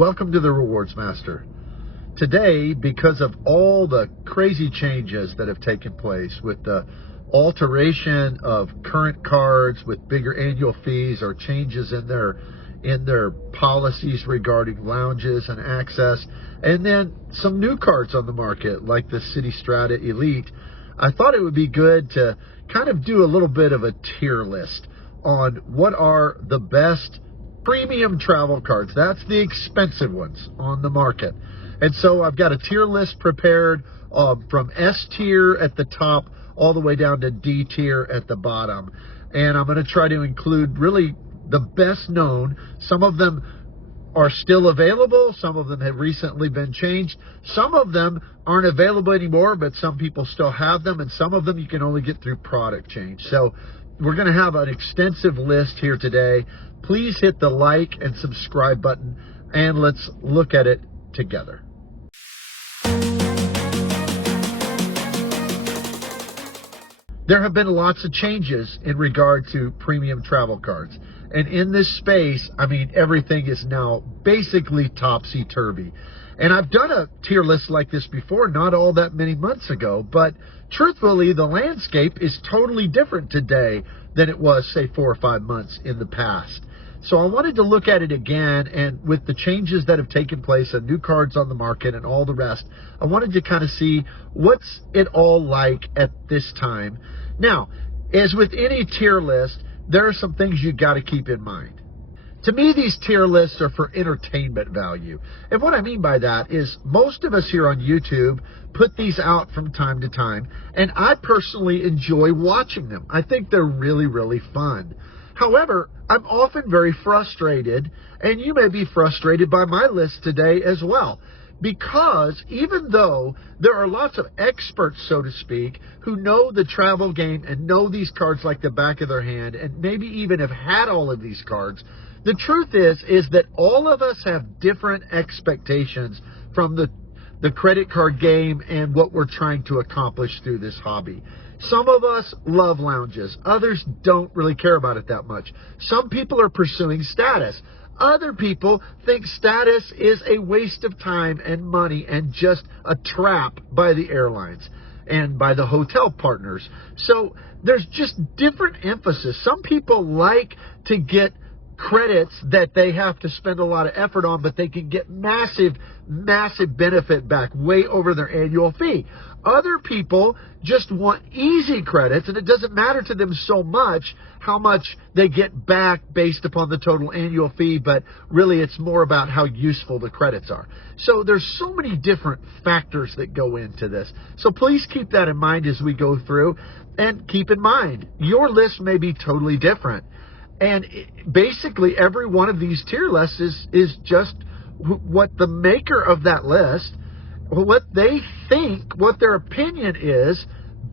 Welcome to the Rewards Master. Today, because of all the crazy changes that have taken place with the alteration of current cards with bigger annual fees or changes in their policies regarding lounges and access, and then some new cards on the market like the Citi Strata Elite, I thought it would be good to kind of do a little bit of a tier list on what are the best premium travel cards. That's the expensive ones on the market. And so I've got a tier list prepared from S tier at the top all the way down to D tier at the bottom. And I'm going to try to include really the best known. Some of them are still available. Some of them have recently been changed. Some of them aren't available anymore, but some people still have them. And some of them you can only get through product change. So we're going to have an extensive list here today. Please hit the like and subscribe button, and let's look at it together. There have been lots of changes in regard to premium travel cards. And in this space, I mean, everything is now basically topsy-turvy. And I've done a tier list like this before, not all that many months ago, but truthfully, the landscape is totally different today than it was, say, 4 or 5 months in the past. So I wanted to look at it again, and with the changes that have taken place and new cards on the market and all the rest, I wanted to kind of see what's it all like at this time. Now, as with any tier list, there are some things you got to keep in mind. To me, these tier lists are for entertainment value. And what I mean by that is most of us here on YouTube put these out from time to time, and I personally enjoy watching them. I think they're really, really fun. However, I'm often very frustrated, and you may be frustrated by my list today as well, because even though there are lots of experts, so to speak, who know the travel game and know these cards like the back of their hand, and maybe even have had all of these cards, the truth is that all of us have different expectations from the credit card game and what we're trying to accomplish through this hobby. Some of us love lounges. Others don't really care about it that much. Some people are pursuing status. Other people think status is a waste of time and money and just a trap by the airlines and by the hotel partners. So there's just different emphasis. Some people like to get credits that they have to spend a lot of effort on, but they can get massive benefit back way over their annual fee. Other people just want easy credits, and it doesn't matter to them so much how much they get back based upon the total annual fee, but really it's more about how useful the credits are. So there's so many different factors that go into this. So please keep that in mind as we go through, and keep in mind, your list may be totally different. And basically every one of these tier lists is just what the maker of that list, what they think, what their opinion is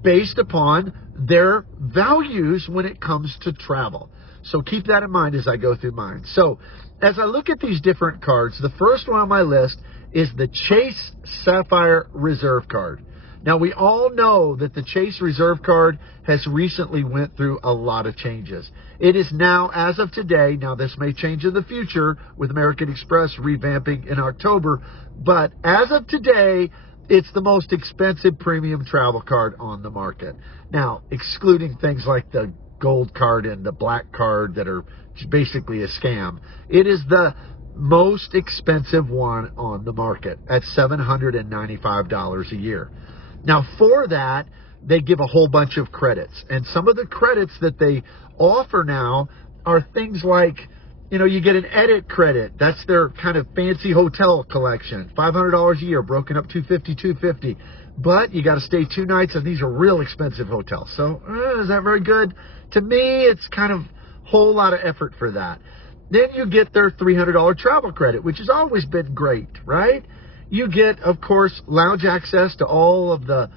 based upon their values when it comes to travel. So keep that in mind as I go through mine. So as I look at these different cards, the first one on my list is the Chase Sapphire Reserve card. Now, we all know that the Chase Reserve card has recently went through a lot of changes. It is now, as of today, now this may change in the future with American Express revamping in October, but as of today, it's the most expensive premium travel card on the market. Now, excluding things like the gold card and the black card that are basically a scam, it is the most expensive one on the market at $795 a year. Now, for that, they give a whole bunch of credits. And some of the credits that they offer now are things like, you get an edit credit. That's their kind of fancy hotel collection. $500 a year, broken up $250. But you got to stay 2 nights, and these are real expensive hotels. So, is that very good? To me, it's kind of a whole lot of effort for that. Then you get their $300 travel credit, which has always been great, right? You get, of course, lounge access to all of the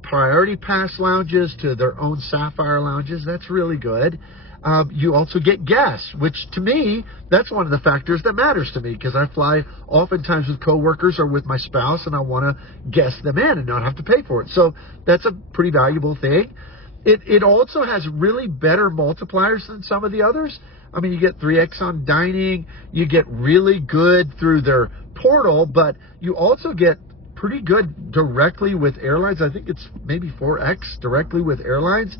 Priority Pass lounges, to their own Sapphire lounges. That's really good. You also get guests, which to me, that's one of the factors that matters to me, because I fly oftentimes with coworkers or with my spouse, and I want to guest them in and not have to pay for it. So that's a pretty valuable thing. It also has really better multipliers than some of the others. I mean, you get 3x on dining, you get really good through their portal, but you also get pretty good directly with airlines. I think it's maybe 4x directly with airlines.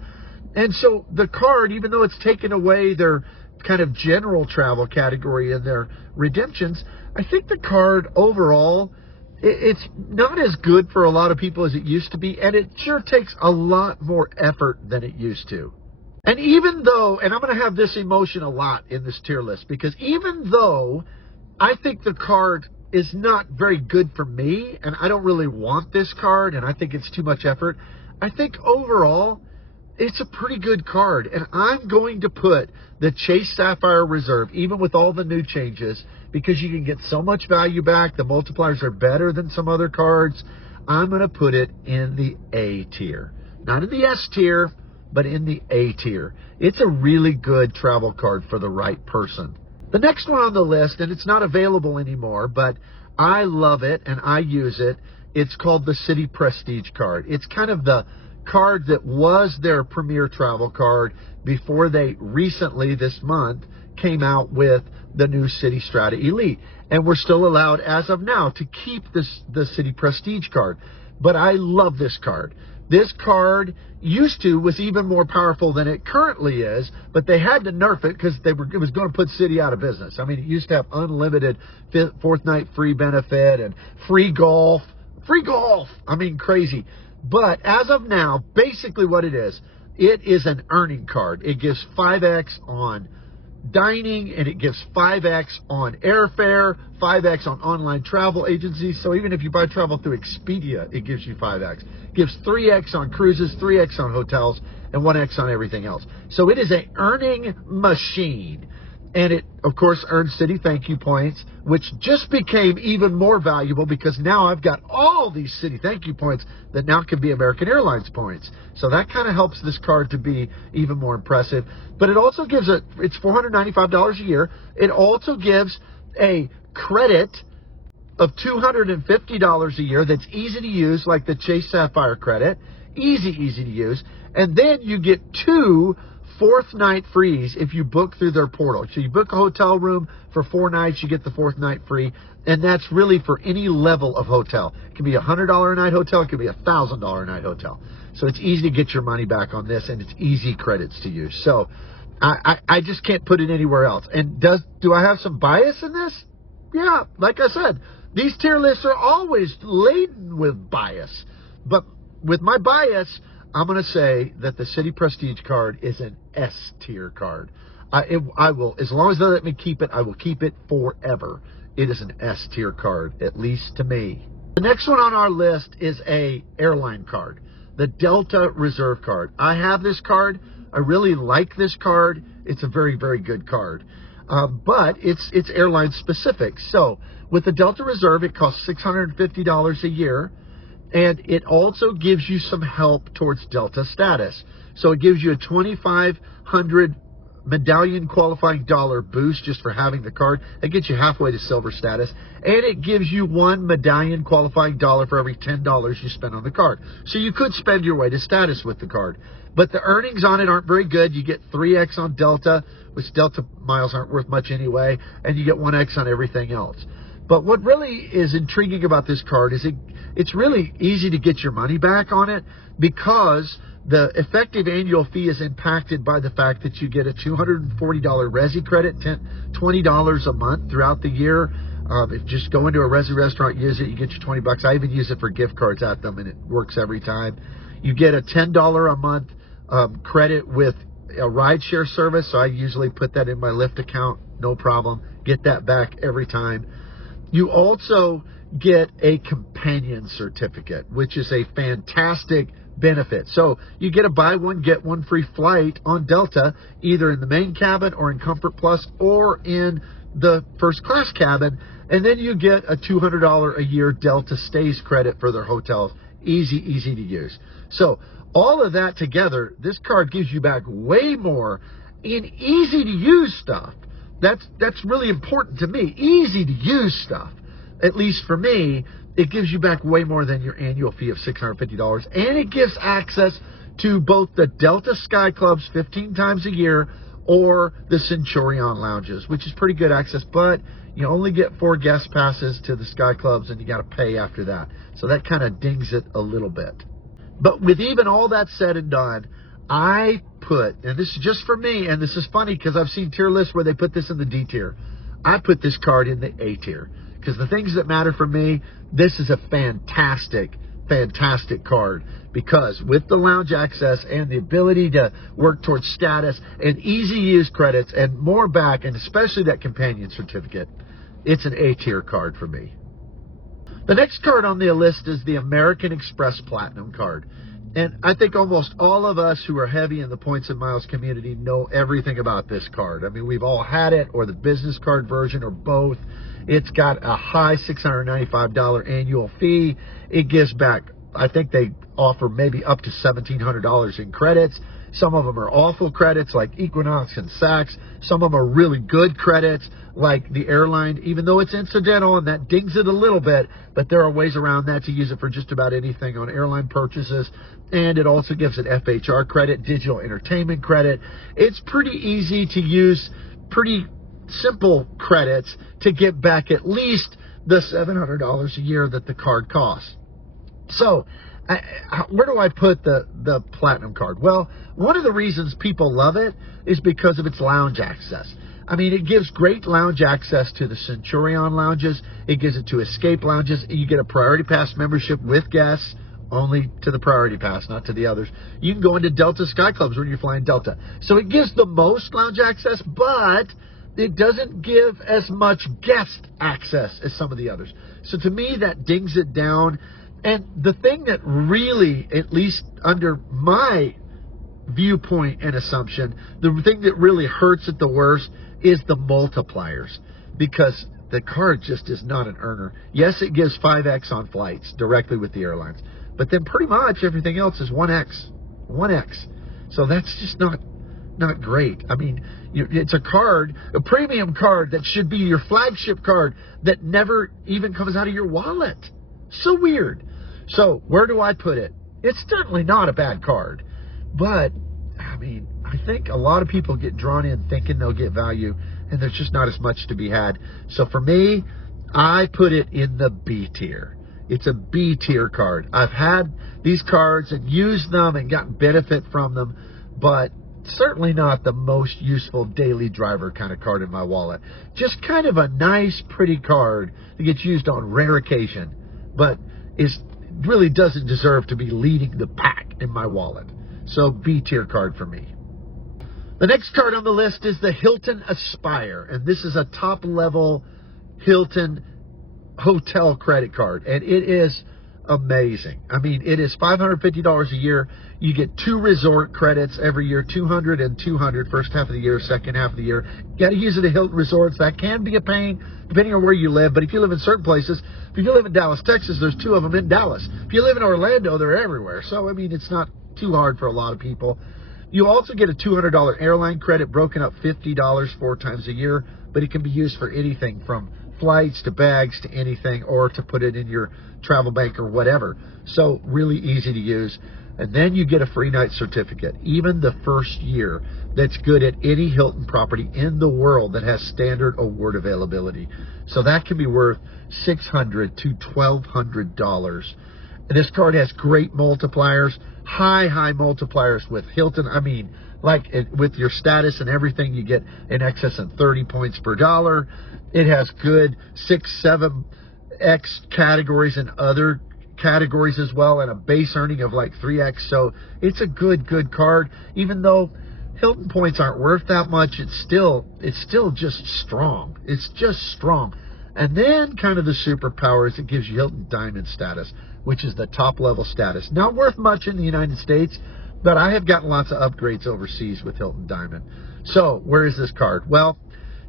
And so the card, even though it's taken away their kind of general travel category in their redemptions, I think the card overall, it's not as good for a lot of people as it used to be, and it sure takes a lot more effort than it used to. And even though, and I'm going to have this emotion a lot in this tier list, because even though I think the card is not very good for me, and I don't really want this card, and I think it's too much effort, I think overall, it's a pretty good card. And I'm going to put the Chase Sapphire Reserve, even with all the new changes, because you can get so much value back, the multipliers are better than some other cards, I'm going to put it in the A tier. Not in the S tier, but in the A tier. It's a really good travel card for the right person. The next one on the list, and it's not available anymore, but I love it and I use it. It's called the Citi Prestige card. It's kind of the card that was their premier travel card before they recently, this month, came out with the new Citi Strata Elite. And we're still allowed, as of now, to keep the Citi Prestige card. But I love this card. This card was even more powerful than it currently is, but they had to nerf it because it was going to put Citi out of business. I mean, it used to have unlimited fourth night free benefit and free golf. Free golf! I mean, crazy. But as of now, basically what it is an earning card. It gives 5x on dining, and it gives 5x on airfare, 5x on online travel agencies. So even if you buy travel through Expedia, it gives you 5x. It gives 3x on cruises, 3x on hotels, and 1x on everything else. So it is an earning machine. And it, of course, earns Citi thank you points, which just became even more valuable because now I've got all these Citi thank you points that now can be American Airlines points. So that kind of helps this card to be even more impressive. But it also gives it's $495 a year. It also gives a credit of $250 a year that's easy to use, like the Chase Sapphire credit. Easy to use. And then you get 2 fourth night frees if you book through their portal. So you book a hotel room for 4 nights, you get the 4th night free, and that's really for any level of hotel. It can be a $100 a night hotel, it can be a $1,000 a night hotel. So it's easy to get your money back on this, and it's easy credits to use. So I just can't put it anywhere else. And do I have some bias in this? Yeah, like I said, these tier lists are always laden with bias. But with my bias, I'm going to say that the Citi Prestige card is an S tier card. I will, as long as they let me keep it, I will keep it forever. It is an S tier card, at least to me. The next one on our list is a airline card, the Delta Reserve card. I have this card. I really like this card. It's a very, very good card. But it's airline specific. So with the Delta Reserve, it costs $650 a year. And it also gives you some help towards Delta status. So it gives you a $2,500 medallion qualifying dollar boost just for having the card. It gets you halfway to silver status. And it gives you 1 medallion qualifying dollar for every $10 you spend on the card. So you could spend your way to status with the card. But the earnings on it aren't very good. You get 3x on Delta, which Delta miles aren't worth much anyway. And you get 1x on everything else. But what really is intriguing about this card is it's really easy to get your money back on it because the effective annual fee is impacted by the fact that you get a $240 Resi credit, $20 a month throughout the year. If you just go into a Resi restaurant, use it, you get your $20. I even use it for gift cards at them, and it works every time. You get a $10 a month credit with a rideshare service, so I usually put that in my Lyft account, no problem. Get that back every time. You also get a companion certificate, which is a fantastic benefit. So you get a buy one, get one free flight on Delta, either in the main cabin or in Comfort Plus or in the first class cabin. And then you get a $200 a year Delta Stays credit for their hotels. Easy to use. So all of that together, this card gives you back way more in easy to use stuff. That's really important to me. Easy to use stuff. At least for me, it gives you back way more than your annual fee of $650. And it gives access to both the Delta Sky Clubs 15 times a year or the Centurion Lounges, which is pretty good access, but you only get 4 guest passes to the Sky Clubs and you got to pay after that. So that kind of dings it a little bit. But with even all that said and done, I put, and this is just for me, and this is funny because I've seen tier lists where they put this in the D tier. I put this card in the A tier because the things that matter for me, this is a fantastic card, because with the lounge access and the ability to work towards status and easy use credits and more back, and especially that companion certificate, it's an A tier card for me. The next card on the list is the American Express Platinum card. And I think almost all of us who are heavy in the points and miles community know everything about this card. I mean, we've all had it, or the business card version, or both. It's got a high $695 annual fee. It gives back, I think they offer maybe up to $1,700 in credits. Some of them are awful credits like Equinox and Saks. Some of them are really good credits like the Airline, even though it's incidental and that dings it a little bit, but there are ways around that to use it for just about anything on airline purchases. And it also gives an FHR credit, digital entertainment credit. It's pretty easy to use, pretty simple credits to get back at least the $700 a year that the card costs. So where do I put the Platinum card? Well, one of the reasons people love it is because of its lounge access. I mean, it gives great lounge access to the Centurion Lounges. It gives it to Escape Lounges. You get a Priority Pass membership with guests, only to the Priority Pass, not to the others. You can go into Delta Sky Clubs when you're flying Delta. So it gives the most lounge access, but it doesn't give as much guest access as some of the others. So to me, that dings it down. And the thing that really, at least under my viewpoint and assumption, the thing that really hurts it the worst is the multipliers, because the card just is not an earner. Yes, it gives 5x on flights directly with the airlines, but then pretty much everything else is 1x. So that's just not great. I mean, it's a card, a premium card that should be your flagship card that never even comes out of your wallet. So weird. So where do I put it? It's certainly not a bad card, but I mean, I think a lot of people get drawn in thinking they'll get value, and there's just not as much to be had. So for me, I put it in the B tier. It's a B tier card. I've had these cards and used them and gotten benefit from them, but certainly not the most useful daily driver kind of card in my wallet. Just kind of a nice, pretty card that gets used on rare occasion, but really doesn't deserve to be leading the pack in my wallet. So B tier card for me. The next card on the list is the Hilton Aspire, and this is a top level Hilton hotel credit card, and it is amazing. I mean, it is $550 a year. You get 2 resort credits every year, 200 and 200 first half of the year, second half of the year. You got to use it at Hilton resorts. That can be a pain depending on where you live, but if you live in certain places, if you live in Dallas, Texas, there's 2 of them in Dallas. If you live in Orlando, they're everywhere. So, I mean, it's not too hard for a lot of people. You also get a $200 airline credit broken up $50 4 times a year, but it can be used for anything from flights to bags to anything, or to put it in your travel bank or whatever. So really easy to use. And then you get a free night certificate, even the first year, that's good at any Hilton property in the world that has standard award availability. So that can be worth $600 to $1,200. And this card has great multipliers, high multipliers with Hilton. I mean, like with your status and everything, you get in excess of 30 points per dollar. It has good 6, 7x categories and other categories as well, and a base earning of like 3x. So it's a good card. Even though Hilton points aren't worth that much, it's still just strong. It's just strong. And then kind of the superpower is it gives you Hilton Diamond status, which is the top level status. Not worth much in the United States, but I have gotten lots of upgrades overseas with Hilton Diamond. So where is this card? Well,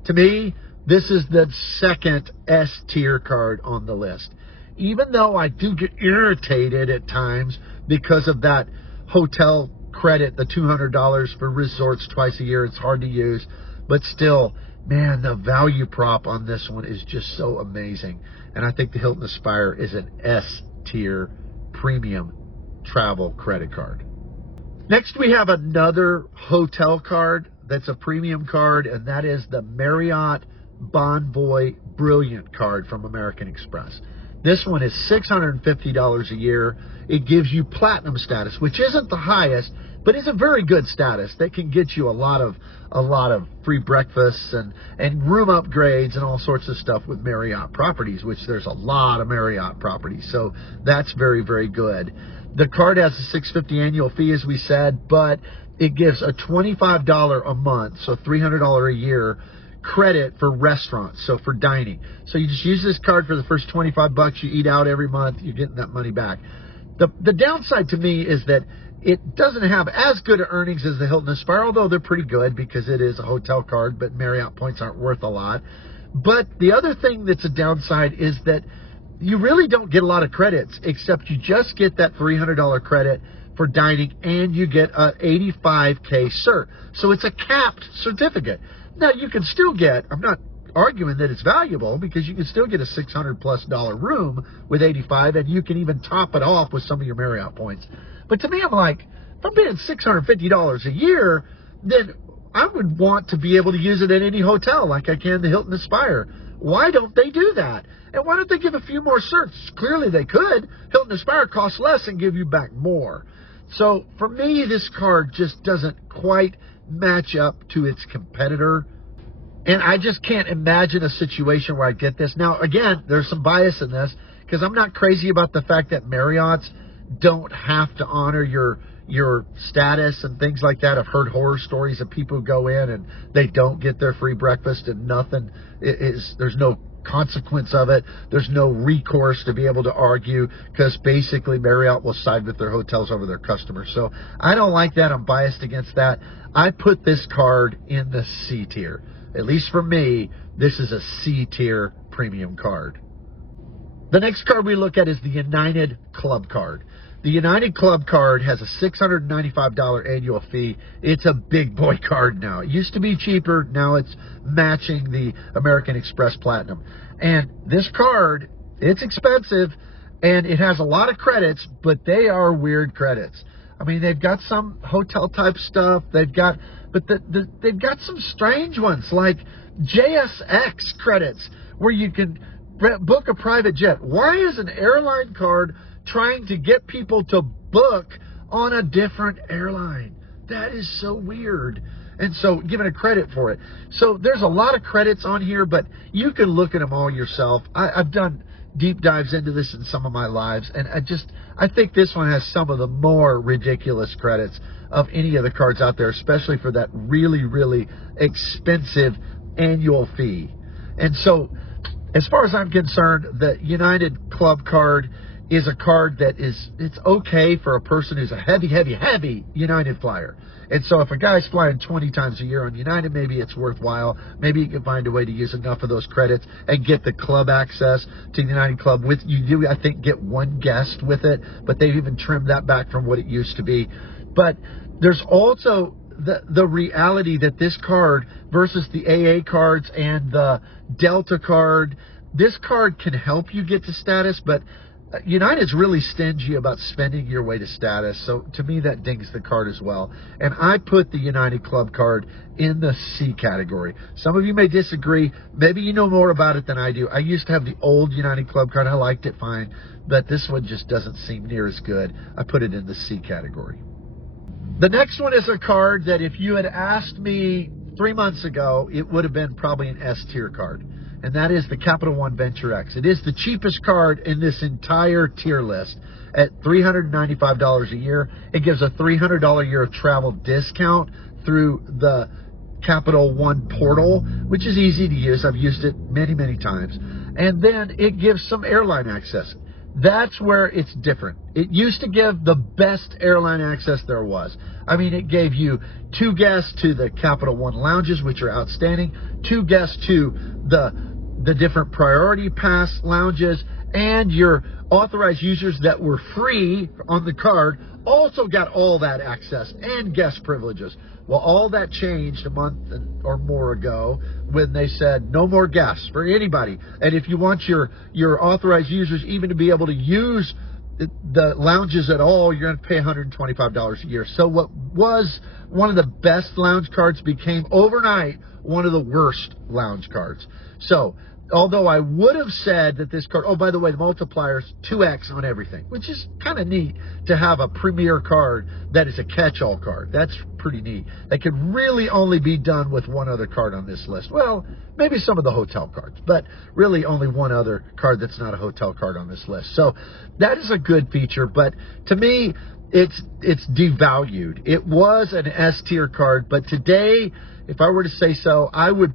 to me, this is the second S tier card on the list. Even though I do get irritated at times because of that hotel credit, the $200 for resorts twice a year, it's hard to use, but still, man, the value prop on this one is just so amazing. And I think the Hilton Aspire is an S tier premium travel credit card. Next, we have another hotel card that's a premium card, and that is the Marriott Bonvoy Brilliant card from American Express. This one is $650 a year. It gives you platinum status, which isn't the highest, but is a very good status that can get you a lot of free breakfasts and room upgrades and all sorts of stuff with Marriott properties, which there's a lot of Marriott properties. So that's very, very good. The card has a $650 annual fee, as we said, but it gives a $25 a month, so $300 a year credit for restaurants, so for dining. So you just use this card for the first 25 bucks. You eat out every month, you're getting that money back. The downside to me is that it doesn't have as good earnings as the Hilton Aspire, although they're pretty good because it is a hotel card, but Marriott points aren't worth a lot. But the other thing that's a downside is that you really don't get a lot of credits, except you just get that $300 credit for dining, and you get a 85K cert. So it's a capped certificate. Now, you can still get, I'm not arguing that it's valuable, because you can still get a $600+ room with 85, and you can even top it off with some of your Marriott points. But to me, I'm like, if I'm paying $650 a year, then I would want to be able to use it at any hotel like I can the Hilton Aspire. Why don't they do that? And why don't they give a few more certs? Clearly they could. Hilton Aspire costs less and give you back more. So for me, this card just doesn't quite match up to its competitor. And I just can't imagine a situation where I get this. Now, again, there's some bias in this, because I'm not crazy about the fact that Marriotts don't have to honor your status and things like that. I've heard horror stories of people who go in and they don't get their free breakfast, and nothing is, there's no consequence of it. There's no recourse to be able to argue, because basically Marriott will side with their hotels over their customers. So I don't like that. I'm biased against that. I put this card in the C tier. At least for me, this is a C tier premium card. The next card we look at is the United Club card. The United Club card has a $695 annual fee. It's a big boy card now. It used to be cheaper. Now it's matching the American Express Platinum. And this card, it's expensive, and it has a lot of credits, but they are weird credits. I mean, they've got some hotel type stuff. They've got some strange ones like JSX credits, where you can book a private jet. Why is an airline card trying to get people to book on a different airline? That is so weird. And so giving a credit for it. So there's a lot of credits on here, but you can look at them all yourself. I've done deep dives into this in some of my lives, and I think this one has some of the more ridiculous credits of any of the cards out there, especially for that really, really expensive annual fee. And so as far as I'm concerned, the United Club card is a card that it's okay for a person who's a heavy United flyer. And so if a guy's flying 20 times a year on United, maybe it's worthwhile. Maybe you can find a way to use enough of those credits and get the club access to the United Club. With you do, I think, get one guest with it, but they've even trimmed that back from what it used to be. But there's also the reality that this card versus the AA cards and the Delta card, this card can help you get to status, but United's really stingy about spending your way to status. So to me, that dings the card as well. And I put the United Club card in the C category. Some of you may disagree. Maybe you know more about it than I do. I used to have the old United Club card. I liked it fine, but this one just doesn't seem near as good. I put it in the C category. The next one is a card that if you had asked me 3 months ago, it would have been probably an S tier card. And that is the Capital One Venture X. It is the cheapest card in this entire tier list at $395 a year. It gives a $300 a year of travel discount through the Capital One portal, which is easy to use. I've used it many, many times. And then it gives some airline access. That's where it's different. It used to give the best airline access there was. I mean, it gave you 2 guests to the Capital One lounges, which are outstanding, 2 guests to the different priority pass lounges, and your authorized users that were free on the card also got all that access and guest privileges. Well, all that changed a month or more ago when they said no more guests for anybody. And if you want your authorized users even to be able to use the lounges at all, you're going to pay $125 a year. So what was one of the best lounge cards became overnight one of the worst lounge cards. So although I would have said that this card, oh, by the way, the multiplier's 2x on everything, which is kind of neat to have a premier card that is a catch-all card. That's pretty neat. That could really only be done with one other card on this list. Well, maybe some of the hotel cards, but really only one other card that's not a hotel card on this list. So that is a good feature, but to me, it's devalued. It was an S tier card, but today, if I were to say so, I would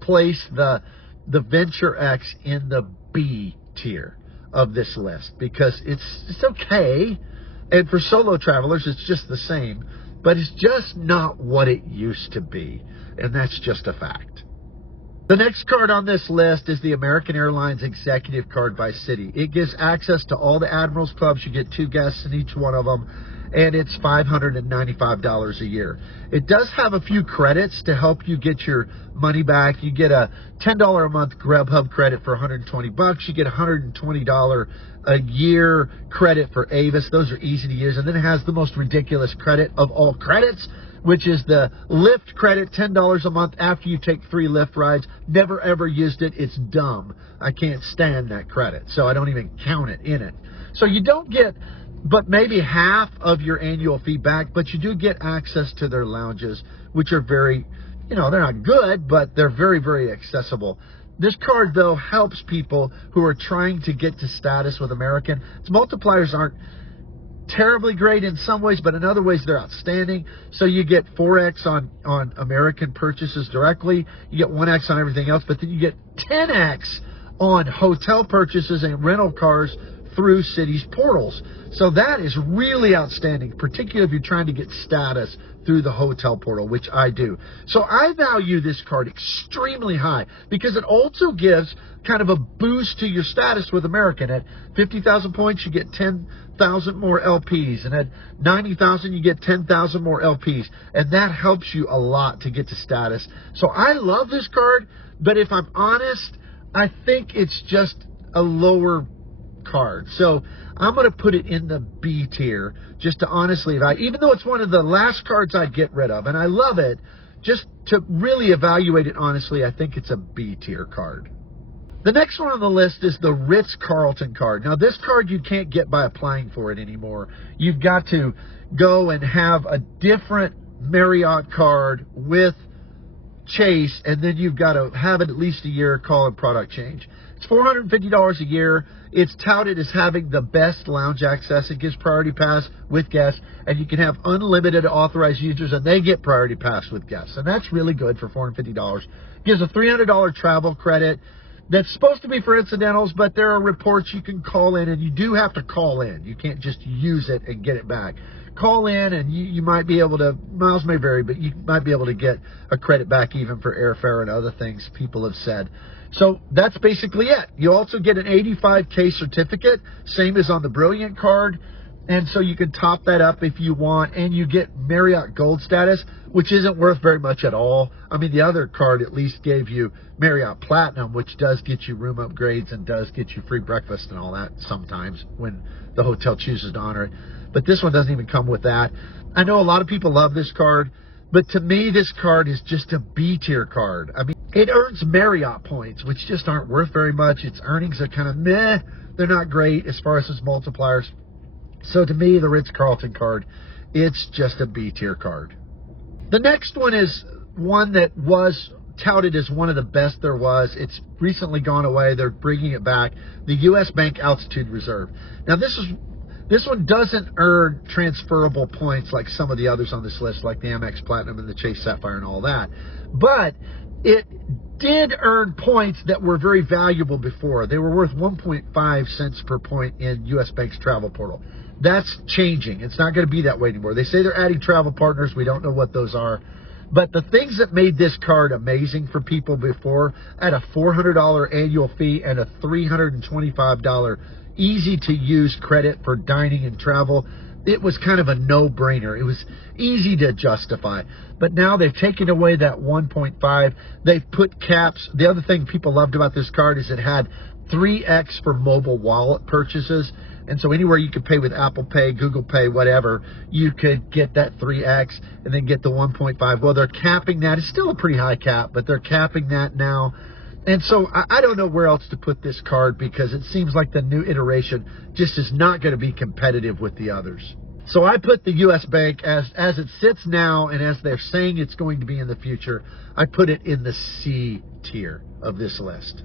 place the Venture X in the B tier of this list because it's okay, and for solo travelers it's just the same, but it's just not what it used to be, and that's just a fact. The next card on this list is the American Airlines Executive Card by Citi. It gives access to all the Admirals Clubs. You get 2 guests in each one of them, and it's $595 a year. It does have a few credits to help you get your money back. You get a $10 a month Grubhub credit for $120. You get $120 a year credit for Avis. Those are easy to use. And then it has the most ridiculous credit of all credits, which is the Lyft credit, $10 a month after you take 3 Lyft rides. Never, ever used it. It's dumb. I can't stand that credit, so I don't even count it in it. So you don't get but maybe half of your annual fee back, but you do get access to their lounges, which are very, they're not good, but they're very, very accessible. This card, though, helps people who are trying to get to status with American. Its multipliers aren't terribly great in some ways, but in other ways they're outstanding. So you get 4x on American purchases directly. You get 1x on everything else, but then you get 10x on hotel purchases and rental cars through Citi's portals. So that is really outstanding, particularly if you're trying to get status through the hotel portal, which I do. So I value this card extremely high because it also gives kind of a boost to your status with American. At 50,000 points, you get 10,000 more LPs, and at 90,000, you get 10,000 more LPs, and that helps you a lot to get to status. So I love this card, but if I'm honest, I think it's just a lower card. So I'm going to put it in the B tier just to honestly evaluate, even though it's one of the last cards I'd get rid of, and I love it, just to really evaluate it honestly, I think it's a B tier card. The next one on the list is the Ritz Carlton card. Now, this card you can't get by applying for it anymore. You've got to go and have a different Marriott card with Chase, and then you've got to have it at least a year, call it product change. It's $450 a year. It's touted as having the best lounge access. It gives priority pass with guests, and you can have unlimited authorized users, and they get priority pass with guests. And that's really good for $450. Gives a $300 travel credit that's supposed to be for incidentals, but there are reports you can call in, and you do have to call in. You can't just use it and get it back. Call in, and you might be able to, miles may vary, but you might be able to get a credit back even for airfare and other things people have said. So that's basically it. You also get an 85K certificate, same as on the Brilliant card. And so you can top that up if you want, and you get Marriott Gold status, which isn't worth very much at all. I mean, the other card at least gave you Marriott Platinum, which does get you room upgrades and does get you free breakfast and all that sometimes when the hotel chooses to honor it. But this one doesn't even come with that. I know a lot of people love this card, but to me, this card is just a B tier card. I mean, it earns Marriott points, which just aren't worth very much. Its earnings are kind of meh. They're not great as far as its multipliers. So to me, the Ritz-Carlton card, it's just a B tier card. The next one is one that was touted as one of the best there was. It's recently gone away. They're bringing it back. The U.S. Bank Altitude Reserve. Now, this one doesn't earn transferable points like some of the others on this list, like the Amex Platinum and the Chase Sapphire and all that. But it did earn points that were very valuable before. They were worth 1.5 cents per point in U.S. Bank's travel portal. That's changing. It's not going to be that way anymore. They say they're adding travel partners. We don't know what those are. But the things that made this card amazing for people before, at a $400 annual fee and a $325 easy-to-use credit for dining and travel, it was kind of a no-brainer. It was easy to justify. But now they've taken away that 1.5. They've put caps. The other thing people loved about this card is it had 3x for mobile wallet purchases. And so anywhere you could pay with Apple Pay, Google Pay, whatever, you could get that 3X and then get the 1.5. Well, they're capping that. It's still a pretty high cap, but they're capping that now. And so I don't know where else to put this card, because it seems like the new iteration just is not going to be competitive with the others. So I put the U.S. Bank as it sits now, and as they're saying it's going to be in the future, I put it in the C tier of this list.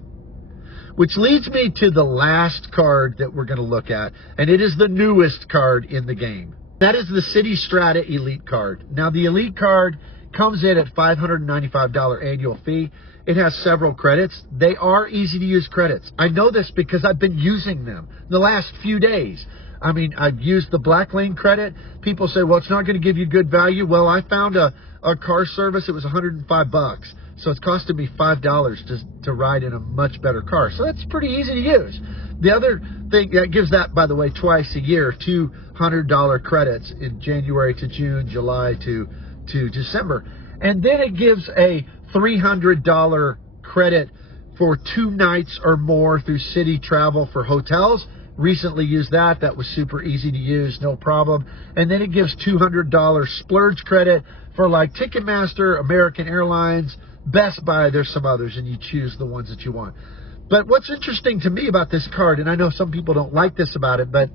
Which leads me to the last card that we're going to look at, and it is the newest card in the game. That is the Citi Strata Elite card. Now, the Elite card comes in at $595 annual fee. It has several credits. They are easy-to-use credits. I know this because I've been using them the last few days. I mean, I've used the Black Lane credit. People say, well, it's not going to give you good value. Well, I found a car service. It was $105. So it's costing me $5 to ride in a much better car. So that's pretty easy to use. The other thing, that gives that, by the way, twice a year, $200 credits in January to June, July to December. And then it gives a $300 credit for 2 nights or more through Citi Travel for hotels. Recently used that. That was super easy to use, no problem. And then it gives $200 splurge credit for like Ticketmaster, American Airlines, Best Buy. There's some others, and you choose the ones that you want. But what's interesting to me about this card, and I know some people don't like this about it, but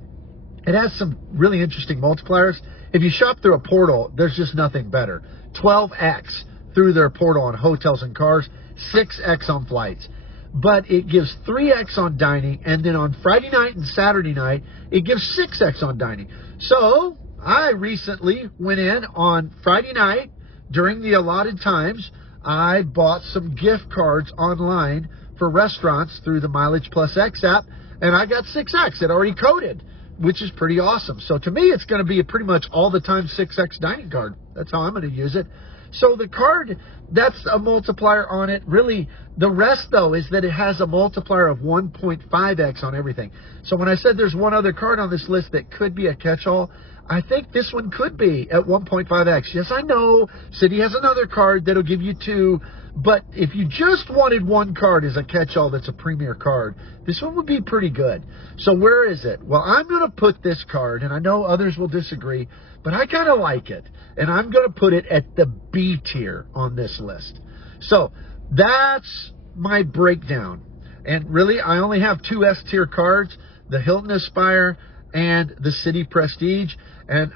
it has some really interesting multipliers. If you shop through a portal, there's just nothing better. 12x through their portal on hotels and cars, 6x on flights. But it gives 3x on dining, and then on Friday night and Saturday night, it gives 6x on dining. So I recently went in on Friday night during the allotted times. I bought some gift cards online for restaurants through the Mileage Plus X app, and I got 6x. It already coded, which is pretty awesome. So to me, it's going to be a pretty much all the time 6x dining card. That's how I'm going to use it. So the card, that's a multiplier on it. Really, the rest, though, is that it has a multiplier of 1.5x on everything. So when I said there's one other card on this list that could be a catch-all, I think this one could be at 1.5x. Yes, I know Citi has another card that'll give you 2, but if you just wanted one card as a catch-all that's a premier card, this one would be pretty good. So where is it? Well, I'm going to put this card, and I know others will disagree, but I kind of like it, and I'm going to put it at the B tier on this list. So that's my breakdown. And really, I only have 2 S tier cards, the Hilton Aspire and the Citi Prestige, and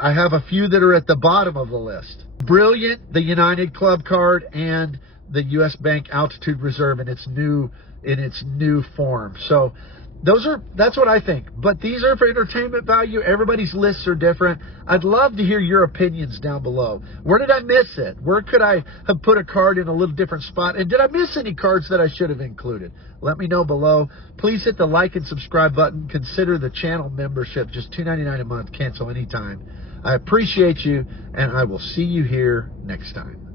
I have a few that are at the bottom of the list. Brilliant, the United Club card, and the U.S. Bank Altitude Reserve in its new form. So that's what I think. But these are for entertainment value. Everybody's lists are different. I'd love to hear your opinions down below. Where did I miss it? Where could I have put a card in a little different spot? And did I miss any cards that I should have included? Let me know below. Please hit the like and subscribe button. Consider the channel membership, just $2.99 a month. Cancel anytime. I appreciate you, and I will see you here next time.